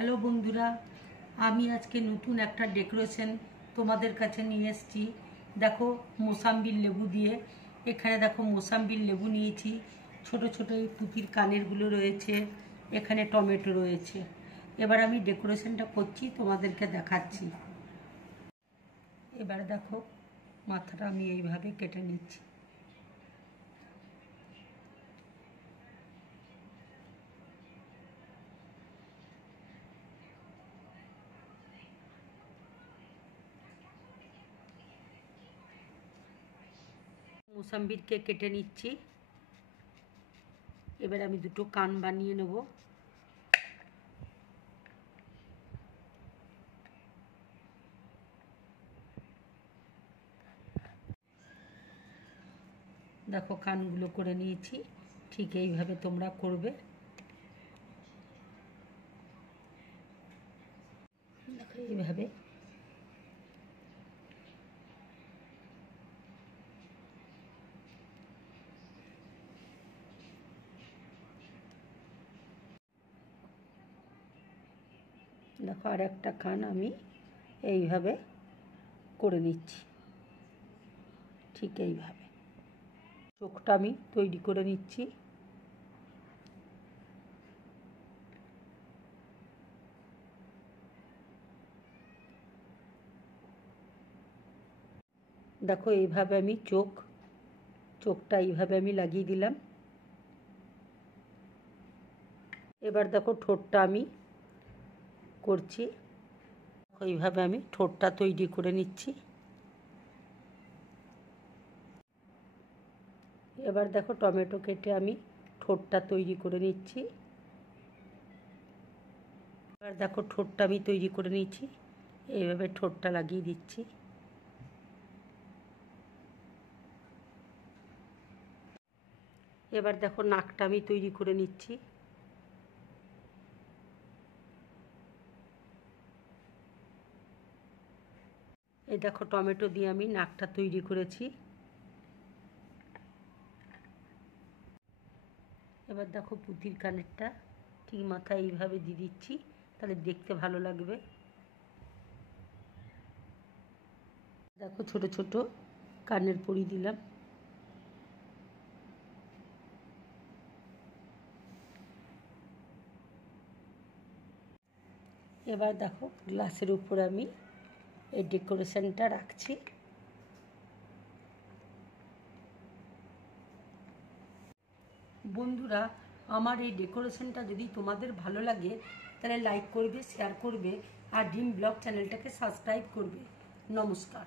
Hello বন্ধুরা, আমি আজকে নতুন একটা ডেকোরেশন তোমাদের কাছে নিয়ে এসেছি। দেখো, মোসাম্বির লেবু দিয়ে। এখানে দেখো মোসাম্বির লেবু নিয়েছি, ছোট ছোট এই পুঁতির কানেরগুলো রয়েছে, এখানে টমেটো রয়েছে। এবার আমি ডেকোরেশনটা করছি, তোমাদেরকে দেখাচ্ছি। এবার দেখো, মাথাটা আমি এইভাবে কেটে নিচ্ছি। মোসাম্বিরকে কেটে নিচ্ছি। এবার আমি দুটো কান বানিয়ে নেব। দেখো, কানগুলো করে নিয়েছি। ঠিক এইভাবে তোমরা করবে। দেখো এইভাবে। দেখো, আর একটা কান আমি এইভাবে করে নিচ্ছি। ঠিক এইভাবে চোখটা আমি তৈরি করে নিচ্ছি। দেখো, এইভাবে আমি চোখটা এইভাবে আমি লাগিয়ে দিলাম। এবার দেখো, ঠোঁটটা আমি করছি। এইভাবে আমি ঠোঁটটা তৈরি করে নিচ্ছি। এবার দেখো, টমেটো কেটে আমি ঠোঁটটা তৈরি করে নিচ্ছি। এবার দেখো, ঠোঁটটা আমি তৈরি করে নিচ্ছি। এইভাবে ঠোঁটটা লাগিয়ে দিচ্ছি। এবার দেখো, নাকটা আমি তৈরি করে নিচ্ছি। এই দেখো, টমেটো দিয়ে আমি নাকটা তৈরি করেছি। এবার দেখো, পুঁতির কানেরটা ঠিক মাথায় এইভাবে দিয়ে দিচ্ছি, তাহলে দেখতে ভালো লাগবে। দেখো, ছোট ছোট কানের পরি দিলাম। এবার দেখো, গ্লাসের উপর আমি এই ডেকোরেশনটা রাখছি। বন্ধুরা, আমার এই ডেকোরেশনটা যদি তোমাদের ভালো লাগে তাহলে লাইক করবে, শেয়ার করবে আর ড্রিম ব্লগ চ্যানেলটাকে সাবস্ক্রাইব করবে। নমস্কার।